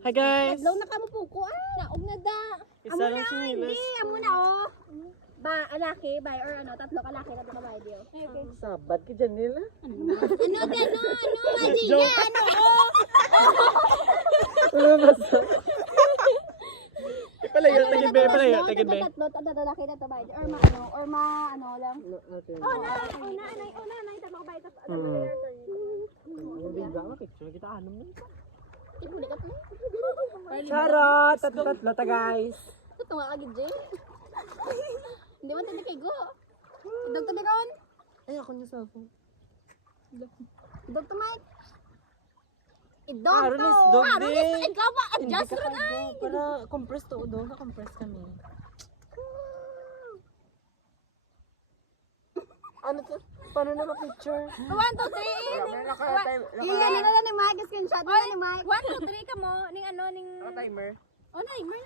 Hi guys! Adlaw na kamo po ko. Naog na da. Isa Amo lang na, sinilas. hindi. Amo na, oh. Ba, alaki, bay, or ano, tatlo kalaki na ka bay, diyo. Okay. Sabat ka dyan nila. Magia, ano, oh. Ano ba sa? Ipalayo, tagin ba? Ipalayo, tagin ba? Tatlo, lalaki na tabay, or ano lang. Oh, na, tama ko bay, tapos, ano, Hindi ba? Picture kita anong nun. ipulikat mo. Charot! Tatlo ta guys. Ito nga agad, Jay. Hindi mo tayo kay Go. Dog to Biron. Ay, ako niya cellphone. Dog to Mike. Aronis, dog Aronis, din. ikaw ba? Adjust ron ay. Para compress to udo, na-compress kami. Ano to? Paano naka-picture? 1, 2, 3. Yung ganito na ni Mike, screenshot na ni Mike. 1, 2, 3 ka mo. Ning ano, ning... Timer. Oh, timer.